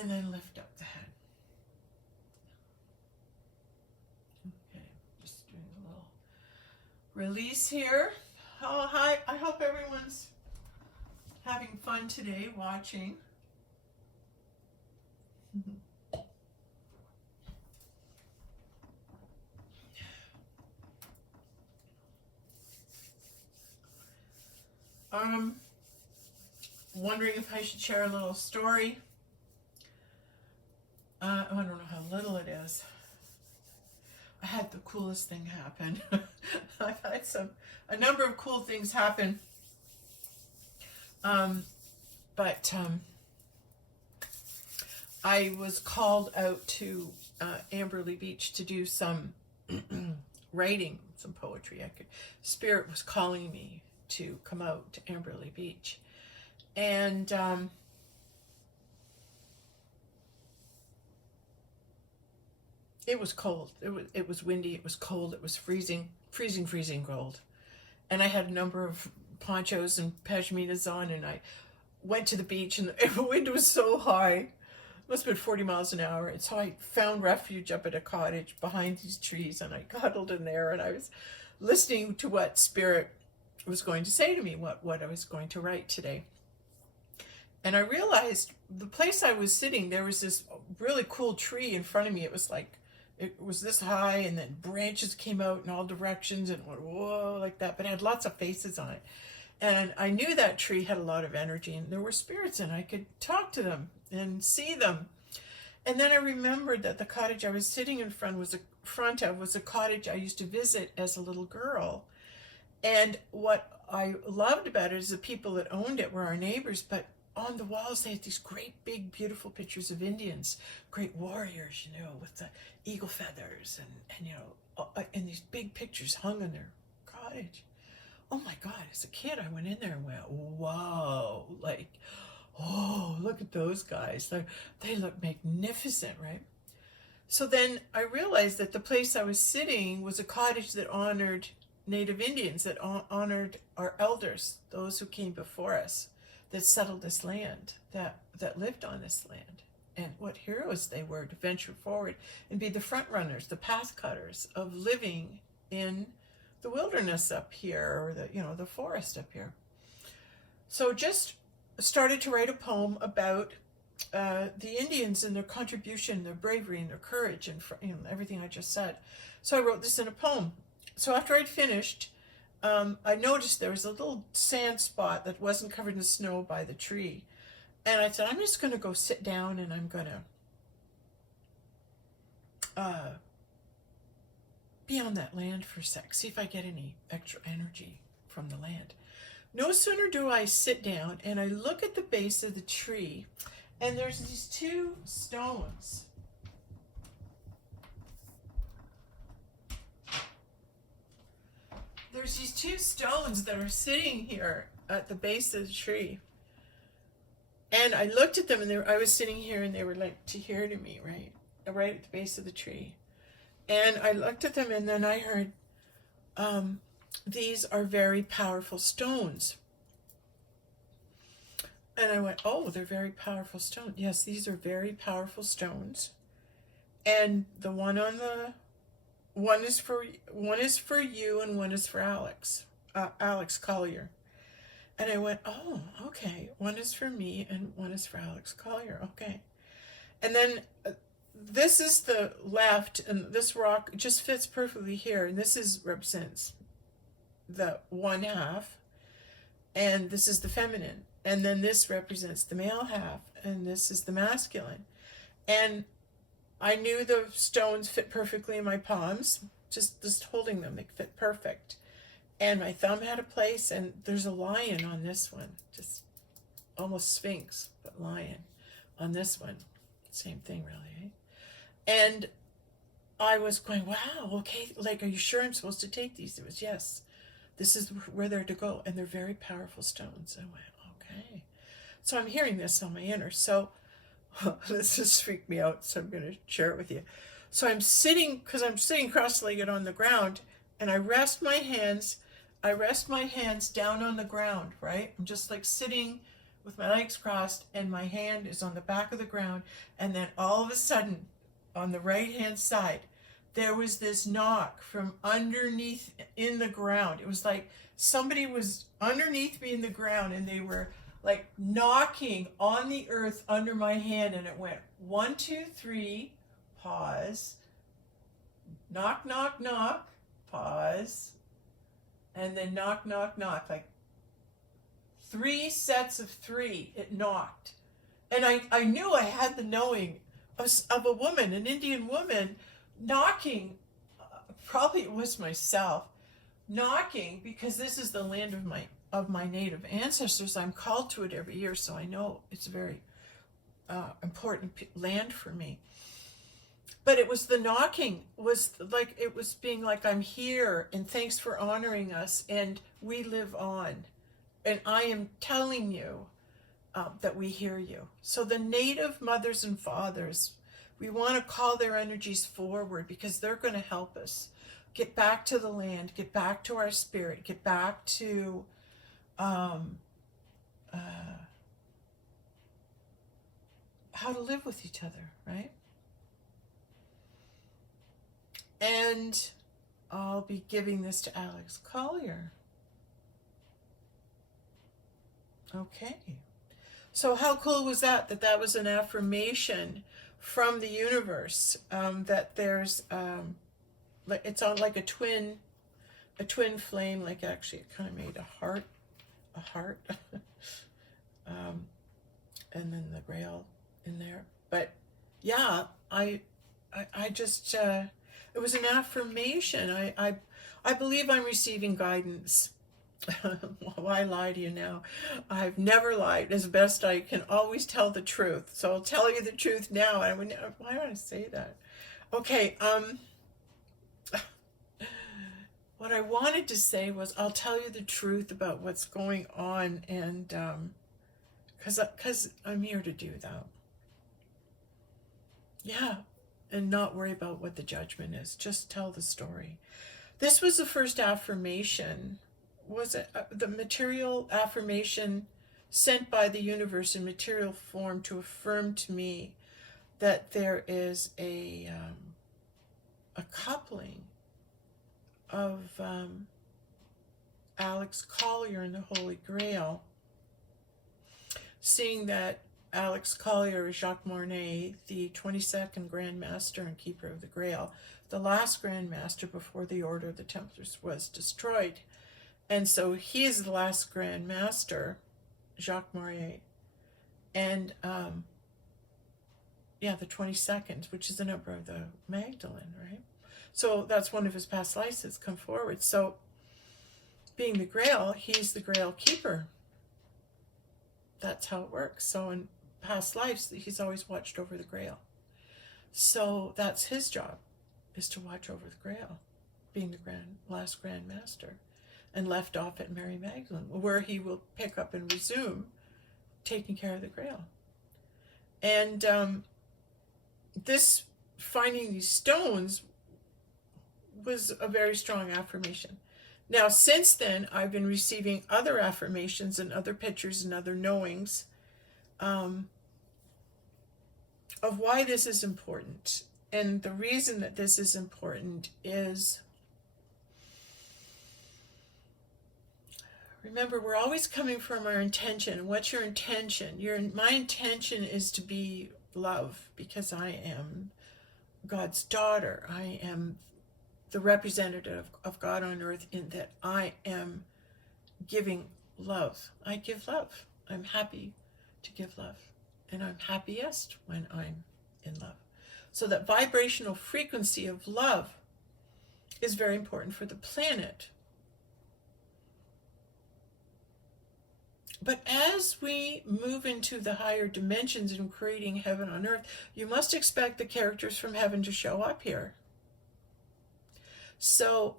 And then lift up the head. Okay, just doing a little release here. Oh, hi. I hope everyone's having fun today watching. Wondering if I should share a little story. I don't know how little it is. I had the coolest thing happen. I've had a number of cool things happen. But I was called out to Amberley Beach to do some writing, some poetry. Spirit was calling me to come out to Amberley Beach. And it was cold. It was windy. It was cold. It was freezing cold. And I had a number of ponchos and pashminas on, and I went to the beach, and the wind was so high. It must have been 40 miles an hour. And so I found refuge up at a cottage behind these trees, and I cuddled in there, and I was listening to what Spirit was going to say to me, what I was going to write today. And I realized the place I was sitting, there was this really cool tree in front of me. It was this high, and then branches came out in all directions and went, whoa, like that. But it had lots of faces on it. And I knew that tree had a lot of energy, and there were spirits in it. I could talk to them and see them. And then I remembered that the cottage I was sitting in front of was a cottage I used to visit as a little girl. And what I loved about it is the people that owned it were our neighbors, but on the walls they had these great big beautiful pictures of Indians, great warriors, with the eagle feathers and these big pictures hung on their cottage. Oh my God, as a kid I went in there and went, whoa, oh, look at those guys. They look magnificent, right? So then I realized that the place I was sitting was a cottage that honored Native Indians, that honored our elders, those who came before us, that settled this land, that lived on this land, and what heroes they were to venture forward and be the front runners, the path cutters of living in the wilderness up here, or the forest up here. So just started to write a poem about the Indians and their contribution, their bravery and their courage, and everything I just said. So I wrote this in a poem. So after I'd finished, I noticed there was a little sand spot that wasn't covered in snow by the tree. And I said, I'm just going to go sit down, and I'm going to be on that land for a sec, see if I get any extra energy from the land. No sooner do I sit down, and I look at the base of the tree, and there's these two stones. There's these two stones that are sitting here at the base of the tree. And I looked at them, and I was sitting here, and they were here to me, right at the base of the tree. And I looked at them, and then I heard, these are very powerful stones. And I went, oh, they're very powerful stones. Yes, these are very powerful stones. And the one is for you, and one is for Alex Collier. And I went, oh, okay. One is for me, and one is for Alex Collier. Okay. And then this is the left, and this rock just fits perfectly here. And this represents the one half, and this is the feminine. And then this represents the male half, and this is the masculine. And I knew the stones fit perfectly in my palms, just holding them, they fit perfect. And my thumb had a place, and there's a lion on this one, just almost sphinx, but lion on this one. Same thing, really, eh? And I was going, wow, okay, are you sure I'm supposed to take these? It was, yes, this is where they're to go, and they're very powerful stones. I went, okay. So I'm hearing this on my inner, so this just freaked me out, so I'm going to share it with you. So I'm sitting cross-legged on the ground, and I rest my hands down on the ground, right? I'm just sitting with my legs crossed, and my hand is on the back of the ground. And then all of a sudden, on the right hand side, there was this knock from underneath in the ground. It was like somebody was underneath me in the ground, and they were like knocking on the earth under my hand. And it went 1, 2, 3, pause, knock, knock, knock, pause, and then knock, knock, knock, like 3 sets of 3. It knocked. And I knew I had the knowing of a woman, an Indian woman, knocking. Probably it was myself knocking, because this is the land of my native ancestors. I'm called to it every year, so I know it's a very important land for me. But it was the knocking, was like, it was being like, I'm here, and thanks for honoring us, and we live on, and I am telling you that we hear you. So the native mothers and fathers, we want to call their energies forward, because they're going to help us get back to the land, get back to our spirit, get back to how to live with each other, right? And I'll be giving this to Alex Collier. Okay. So how cool was that? That was an affirmation from the universe, that there's it's on like a twin flame, like actually it kind of made a heart, and then the grail in there. But yeah, I just it was an affirmation. I believe I'm receiving guidance. Why lie to you now? I've never lied. As best I can always tell the truth. So I'll tell you the truth now. Why do I say that? Okay, what I wanted to say was, I'll tell you the truth about what's going on, and because I'm here to do that. Yeah, and not worry about what the judgment is. Just tell the story. This was the first affirmation. Was it the material affirmation sent by the universe in material form to affirm to me that there is a coupling of Alex Collier and the Holy Grail, seeing that Alex Collier is Jacques Mornay, the 22nd Grand Master and Keeper of the Grail, the last Grand Master before the Order of the Templars was destroyed. And so he is the last Grand Master, Jacques Mornay, and the 22nd, which is the number of the Magdalene, right? So that's one of his past lives that's come forward. So being the Grail, he's the Grail Keeper. That's how it works. So in past lives, he's always watched over the Grail. So that's his job, is to watch over the Grail, being the last Grand Master, and left off at Mary Magdalene, where he will pick up and resume taking care of the Grail. And this, finding these stones, was a very strong affirmation. Now, since then, I've been receiving other affirmations and other pictures and other knowings of why this is important. And the reason that this is important is, remember, we're always coming from our intention. What's your intention? My intention is to be love, because I am God's daughter. I am the representative of God on earth, in that I am giving love. I give love. I'm happy to give love. And I'm happiest when I'm in love. So that vibrational frequency of love is very important for the planet. But as we move into the higher dimensions in creating heaven on earth, you must expect the characters from heaven to show up here. So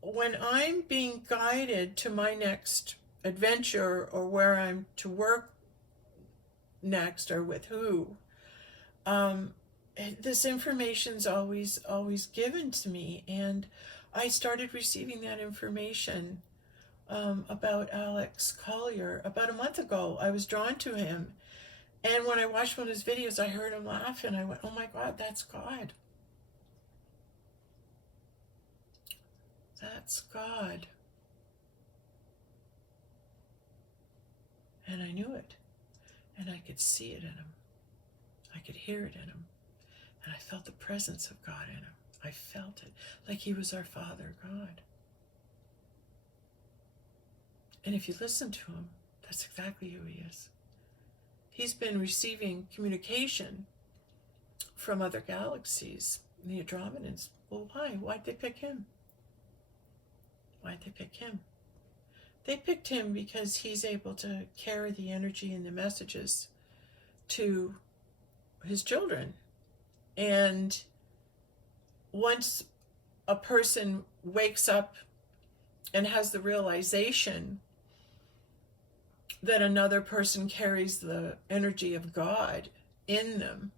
when I'm being guided to my next adventure, or where I'm to work next, or with who, this information's always given to me, and I started receiving that information about Alex Collier. About a month ago, I was drawn to him. And when I watched one of his videos, I heard him laugh and I went, oh my God, that's God. That's God. And I knew it. And I could see it in him. I could hear it in him. And I felt the presence of God in him. I felt it like he was our Father God. And if you listen to him, that's exactly who he is. He's been receiving communication from other galaxies, the Andromedans. Well, why? Why'd they pick him? Why'd they pick him? They picked him because he's able to carry the energy and the messages to his children. And once a person wakes up and has the realization that another person carries the energy of God in them,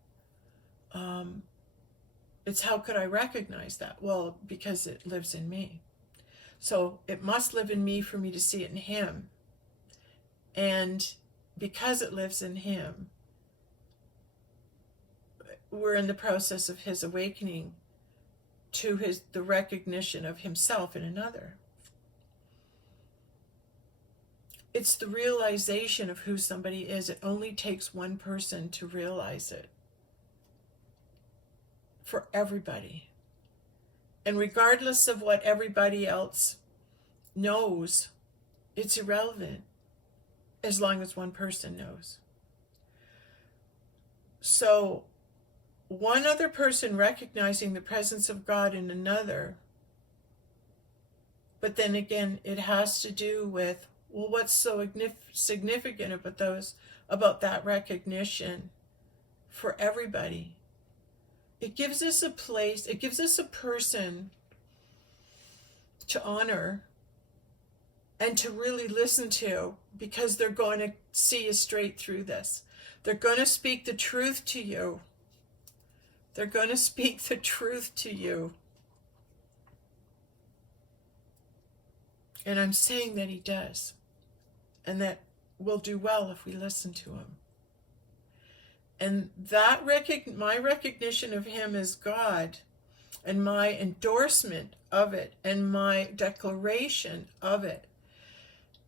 it's how could I recognize that? Well, because it lives in me. So it must live in me for me to see it in him. And because it lives in him, we're in the process of his awakening to the recognition of himself in another. It's the realization of who somebody is. It only takes one person to realize it. For everybody. And regardless of what everybody else knows, it's irrelevant as long as one person knows. So, one other person recognizing the presence of God in another, but then again, it has to do with, well, what's so significant about that recognition for everybody? It gives us a place, it gives us a person to honor and to really listen to, because they're going to see you straight through this. They're going to speak the truth to you. They're going to speak the truth to you. And I'm saying that he does. And that we'll do well if we listen to him. And that my recognition of him as God, and my endorsement of it, and my declaration of it,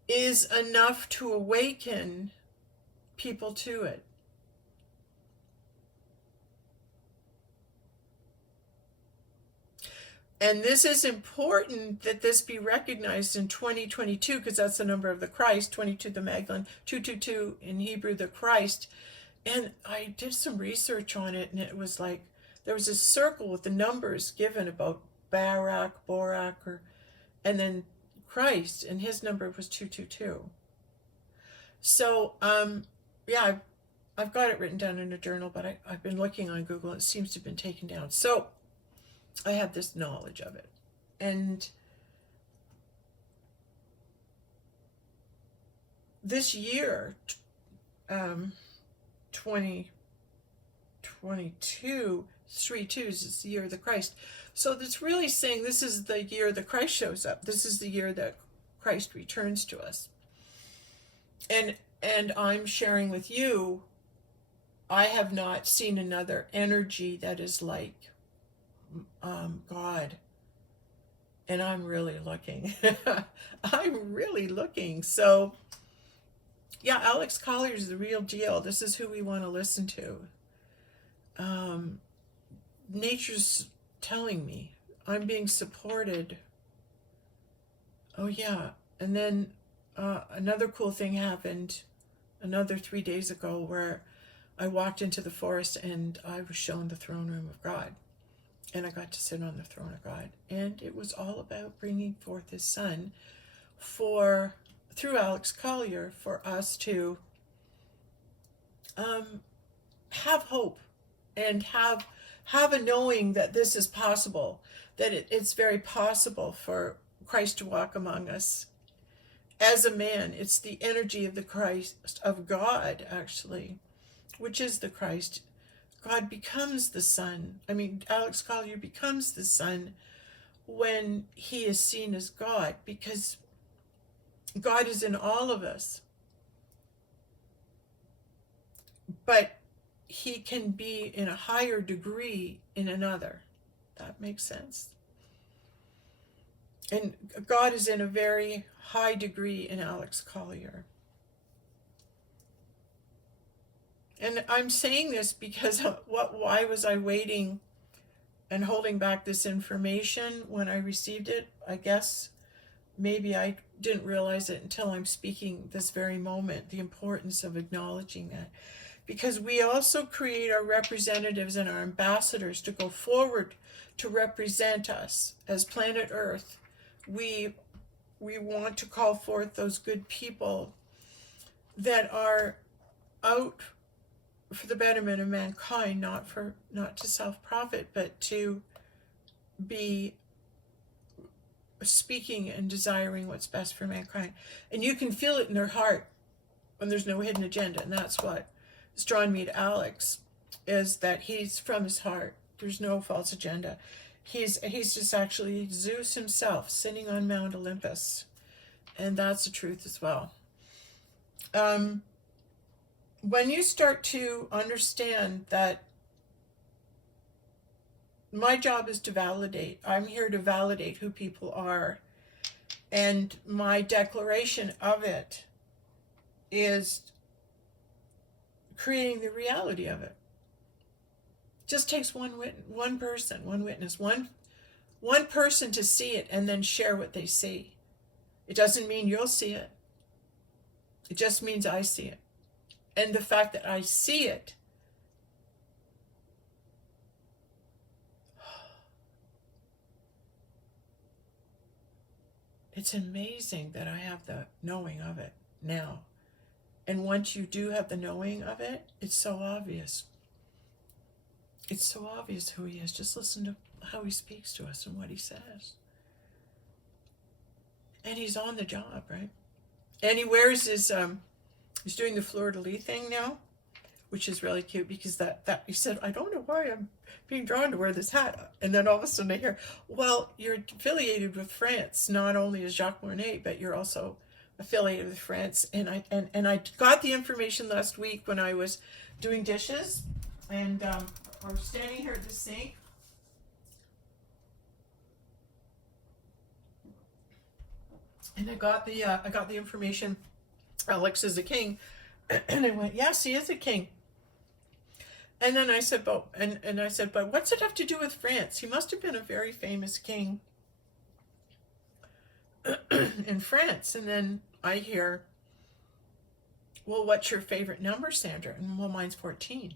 is enough to awaken people to it. And this is important that this be recognized in 2022, because that's the number of the Christ, 22 the Magdalene, 222 in Hebrew the Christ. And I did some research on it, and it was like, there was a circle with the numbers given about Barak, and then Christ, and his number was 222. So, yeah, I've got it written down in a journal, but I've been looking on Google, and it seems to have been taken down. So, I have this knowledge of it. And this year, 2022, 3 twos is the year of the Christ. So that's really saying this is the year the Christ shows up. This is the year that Christ returns to us. And I'm sharing with you, I have not seen another energy that is like God. And I'm really looking. I'm really looking. So, yeah, Alex Collier is the real deal. This is who we want to listen to. Nature's telling me. I'm being supported. Oh, yeah. And then another cool thing happened another 3 days ago, where I walked into the forest and I was shown the throne room of God. And I got to sit on the throne of God. And it was all about bringing forth his son through Alex Collier, for us to have hope and have a knowing that this is possible, that it's very possible for Christ to walk among us as a man. It's the energy of the Christ, of God, actually, which is the Christ. God becomes the Son. I mean, Alex Collier becomes the Son when he is seen as God, because God is in all of us, but he can be in a higher degree in another. That makes sense. And God is in a very high degree in Alex Collier. And I'm saying this because why was I waiting and holding back this information when I received it? I guess maybe I didn't realize it until I'm speaking this very moment, the importance of acknowledging that. Because we also create our representatives and our ambassadors to go forward to represent us as planet Earth. We want to call forth those good people that are out for the betterment of mankind, not to self-profit, but to be speaking and desiring what's best for mankind. And you can feel it in their heart when there's no hidden agenda. And that's what has drawn me to Alex, is that he's from his heart. There's no false agenda. He's just actually Zeus himself sitting on Mount Olympus. And that's the truth as well. When you start to understand that my job is to validate, I'm here to validate who people are, and my declaration of it is creating the reality of it. Just takes one person, one witness, one person to see it and then share what they see. It doesn't mean you'll see it. It just means I see it. And the fact that I see it, it's amazing that I have the knowing of it now. And once you do have the knowing of it, it's so obvious. It's so obvious who he is. Just listen to how he speaks to us and what he says. And he's on the job, right? And he wears his, he's doing the fleur-de-lis thing now, which is really cute because that he said, I don't know why I'm being drawn to wear this hat. And then all of a sudden I hear, well, you're affiliated with France, not only as Jacques Mornay, but you're also affiliated with France. And I got the information last week when I was doing dishes, and we're standing here at the sink. And I got the information. Alex is a king, and I went, yes, he is a king. And then I said, but what's it have to do with France? He must have been a very famous king in France. And then I hear, well, what's your favorite number, Sandra? And well, mine's 14.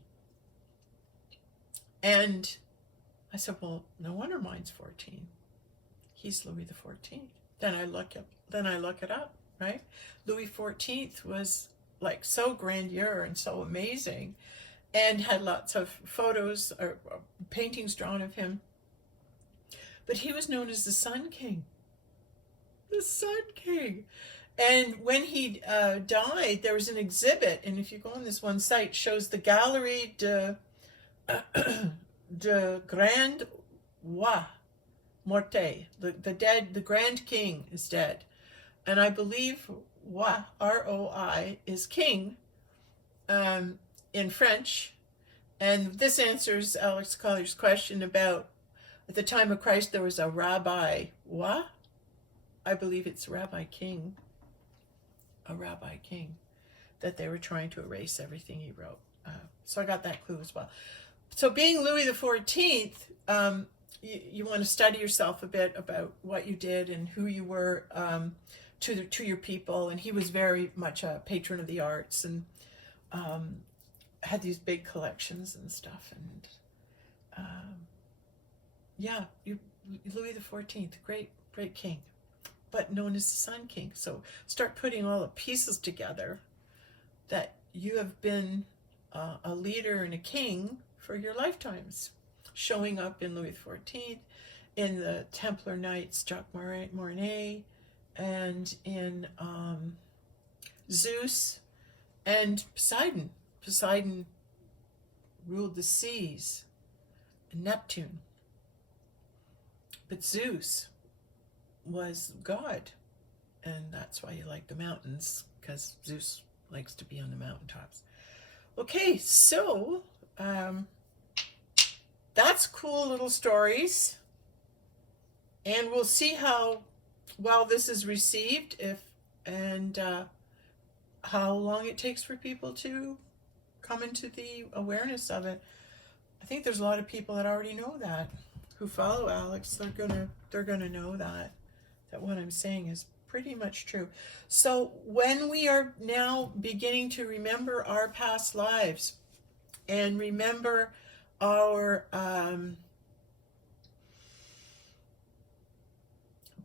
And I said, well, no wonder mine's 14. He's Louis the 14th. Then I look it up, right? Louis XIV was like so grandeur and so amazing, and had lots of photos or paintings drawn of him. But he was known as the Sun King. The Sun King. And when he died, there was an exhibit, and if you go on this one site, it shows the Galerie de Grand Roi Morte. The Grand King is dead. And I believe Roi, R-O-I, is king in French. And this answers Alex Collier's question about, at the time of Christ, there was a rabbi. Roi? I believe it's Rabbi King. A Rabbi King. That they were trying to erase everything he wrote. So I got that clue as well. So being Louis the 14th, you want to study yourself a bit about what you did and who you were to your people. And he was very much a patron of the arts, and had these big collections and stuff. And Louis the 14th, great king, but known as the Sun King. So start putting all the pieces together that you have been a leader and a king for your lifetimes, showing up in Louis XIV, in the Templar Knights, Jacques Mornay, and in Zeus and Poseidon. Poseidon ruled the seas, and Neptune. But Zeus was God, And that's why you like the mountains, because Zeus likes to be on the mountaintops. Okay, so that's cool little stories. And we'll see how well this is received, and how long it takes for people to come into the awareness of it. I think there's a lot of people that already know that, who follow Alex. They're gonna know that what I'm saying is pretty much true. So when we are now beginning to remember our past lives and remember our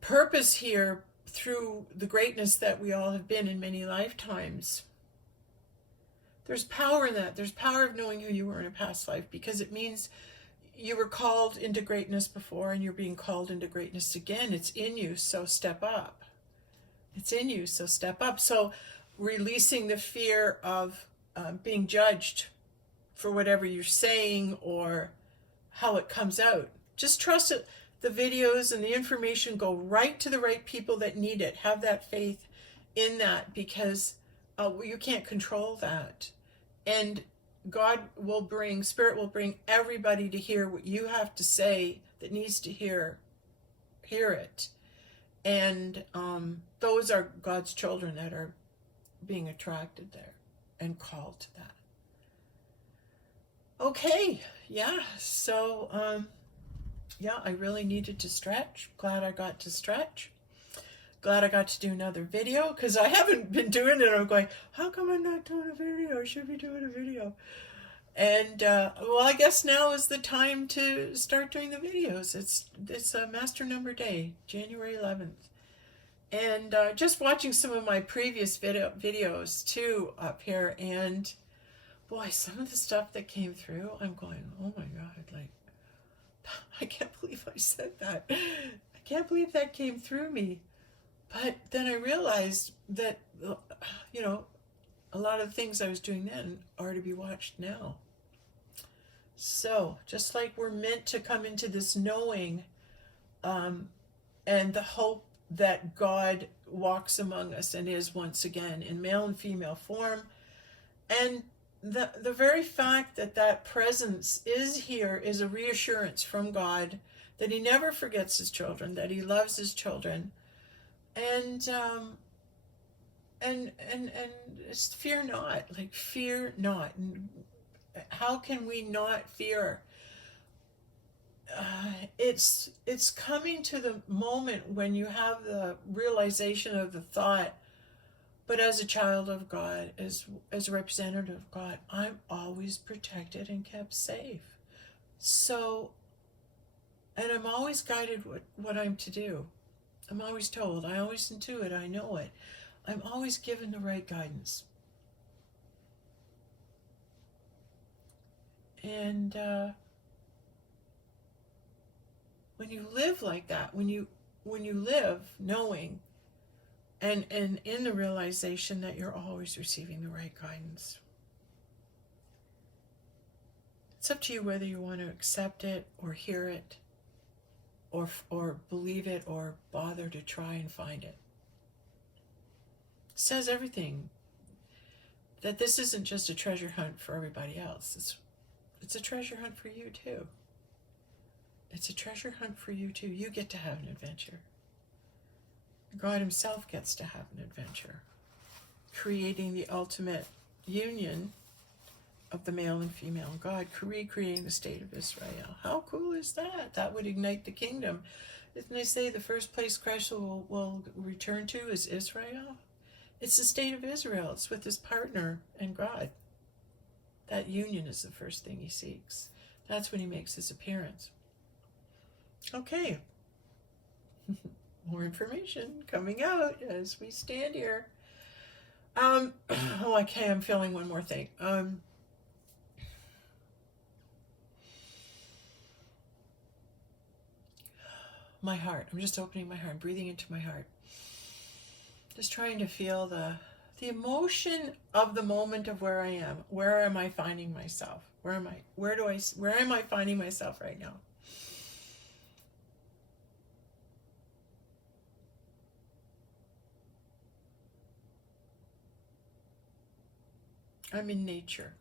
purpose here through the greatness that we all have been in many lifetimes, there's power in that. There's power of knowing who you were in a past life, because it means you were called into greatness before and you're being called into greatness again. It's in you, so step up. It's in you, so step up. So releasing the fear of being judged for whatever you're saying or how it comes out. Just trust it. The videos and the information go right to the right people that need it. Have that faith in that, because you can't control that. And God will bring, Spirit will bring everybody to hear what you have to say that needs to hear it. And those are God's children that are being attracted there and called to that. Okay, yeah, so yeah, I really needed to stretch. Glad I got to stretch. Glad I got to do another video, because I haven't been doing it. I'm going, how come I'm not doing a video? I should be doing a video. And well, I guess now is the time to start doing the videos. It's a Master Number Day, January 11th. And just watching some of my previous videos too up here, and boy, some of the stuff that came through, I'm going, oh my God, like, I can't believe I said that. I can't believe that came through me. But then I realized that, you know, a lot of the things I was doing then are to be watched now. So just like we're meant to come into this knowing and the hope that God walks among us and is once again in male and female form, and the very fact that that presence is here is a reassurance from God that he never forgets his children, that he loves his children. And fear not, like, fear not. And how can we not fear? It's coming to the moment when you have the realization of the thought, but as a child of God, as a representative of God, I'm always protected and kept safe. So, and I'm always guided what I'm to do. I'm always told, I always intuit, I know it. I'm always given the right guidance. And when you live like that, when you live knowing and in the realization that you're always receiving the right guidance, it's up to you whether you want to accept it or hear it, or believe it, or bother to try and find it. It says everything. That this isn't just a treasure hunt for everybody else. It's a treasure hunt for you too. It's a treasure hunt for you too. You get to have an adventure. God himself gets to have an adventure, creating the ultimate union of the male and female God, recreating the state of Israel. How cool is that? That would ignite the kingdom. Didn't they say the first place Christ will return to is Israel? It's the state of Israel. It's with his partner and God. That union is the first thing he seeks. That's when he makes his appearance. Okay. More information coming out as we stand here. Okay, I'm feeling one more thing. My heart. I'm just opening my heart. I'm breathing into my heart. Just trying to feel the emotion of the moment of where I am. Where am I finding myself? Where am I finding myself right now? I'm in nature.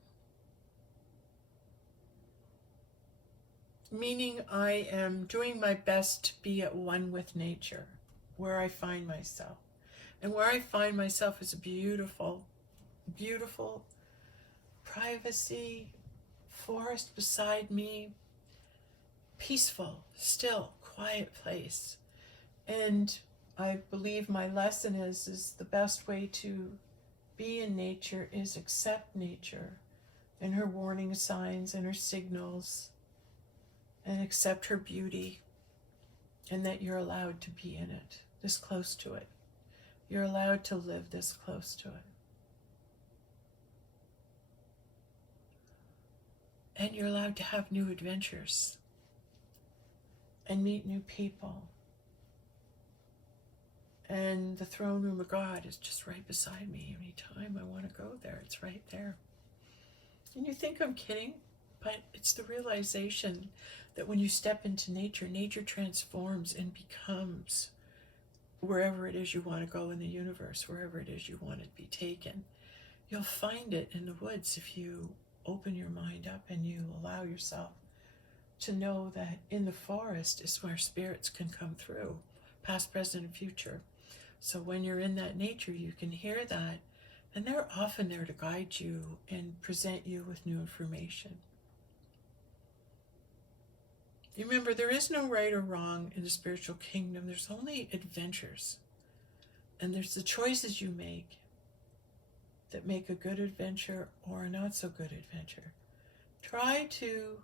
Meaning I am doing my best to be at one with nature, where I find myself. And where I find myself is a beautiful, beautiful privacy, forest beside me, peaceful, still, quiet place. And I believe my lesson is the best way to be in nature is accept nature and her warning signs and her signals, and accept her beauty, and that you're allowed to be in it, this close to it. You're allowed to live this close to it. And you're allowed to have new adventures and meet new people. And the throne room of God is just right beside me. Anytime I want to go there, it's right there. And you think I'm kidding, but it's the realization that when you step into nature, nature transforms and becomes wherever it is you want to go in the universe, wherever it is you want it to be taken. You'll find it in the woods if you open your mind up and you allow yourself to know that in the forest is where spirits can come through, past, present, and future. So when you're in that nature, you can hear that, and they're often there to guide you and present you with new information. You remember, there is no right or wrong in the spiritual kingdom. There's only adventures. And there's the choices you make that make a good adventure or a not so good adventure. Try to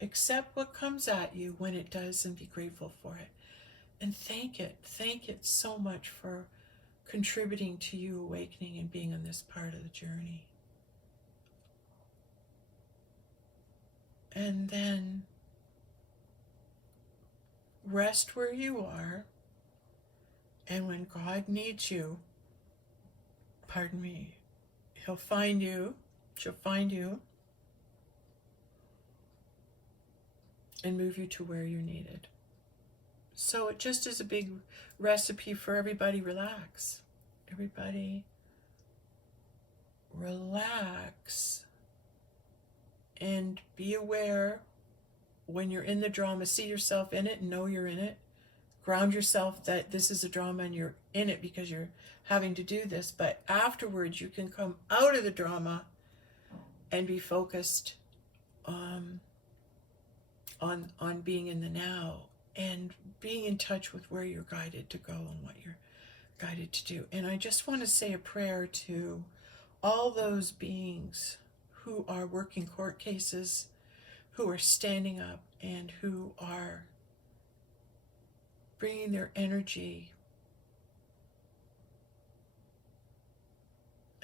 accept what comes at you when it does and be grateful for it. And thank it. Thank it so much for contributing to you awakening and being on this part of the journey. And then rest where you are, and when God needs you, pardon me, he'll find you, she'll find you, and move you to where you're needed. So it just is a big recipe for everybody relax. Everybody relax and be aware when you're in the drama. See yourself in it and know you're in it. Ground yourself that this is a drama and you're in it because you're having to do this. But afterwards, you can come out of the drama and be focused on being in the now and being in touch with where you're guided to go and what you're guided to do. And I just want to say a prayer to all those beings who are working court cases, who are standing up, and who are bringing their energy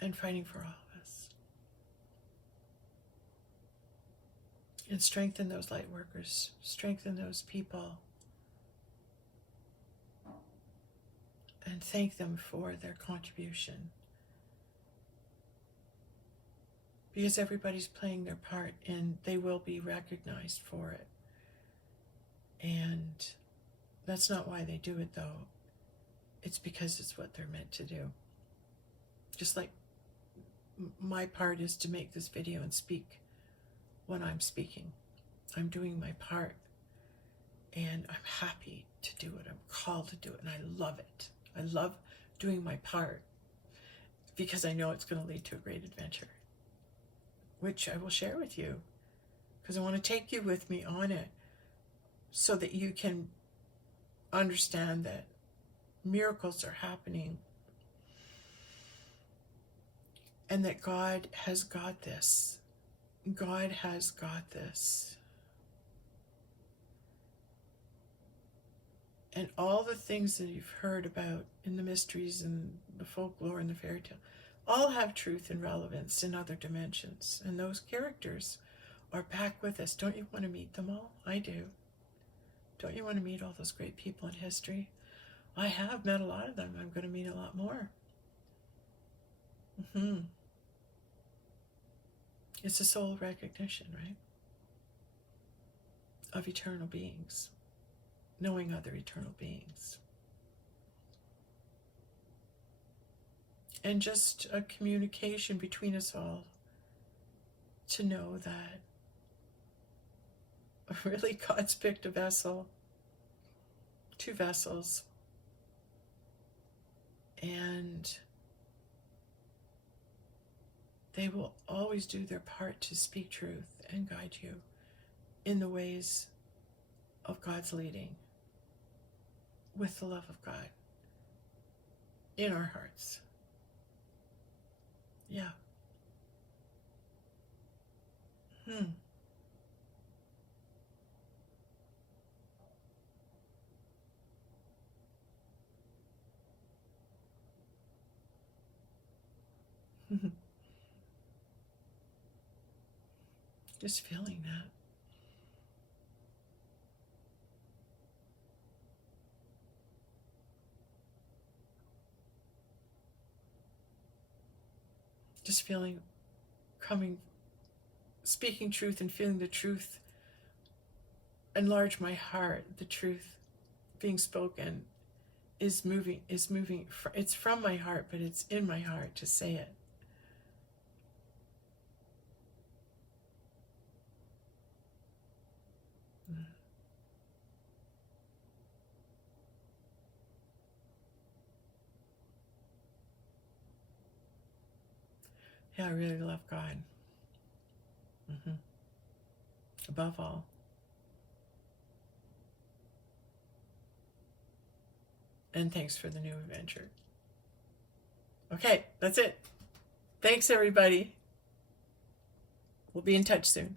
and fighting for all of us. And strengthen those light workers, strengthen those people, and thank them for their contribution. Because everybody's playing their part and they will be recognized for it. And that's not why they do it, though. It's because it's what they're meant to do. Just like my part is to make this video and speak when I'm speaking. I'm doing my part, and I'm happy to do it. I'm called to do it, and I love it. I love doing my part because I know it's going to lead to a great adventure, which I will share with you because I want to take you with me on it so that you can understand that miracles are happening and that God has got this. God has got this. And all the things that you've heard about in the mysteries and the folklore and the fairy tale all have truth and relevance in other dimensions. And those characters are back with us. Don't you want to meet them all? I do. Don't you want to meet all those great people in history? I have met a lot of them. I'm going to meet a lot more. It's a soul recognition, right? Of eternal beings, knowing other eternal beings. And just a communication between us all to know that really God's picked a vessel, two vessels, and they will always do their part to speak truth and guide you in the ways of God's leading, with the love of God in our hearts. Yeah. Just feeling that. Just feeling, coming, speaking truth and feeling the truth enlarge my heart. The truth being spoken is moving. It's from my heart, but it's in my heart to say it. Yeah, I really love God. Above all. And thanks for the new adventure. Okay, that's it. Thanks, everybody. We'll be in touch soon.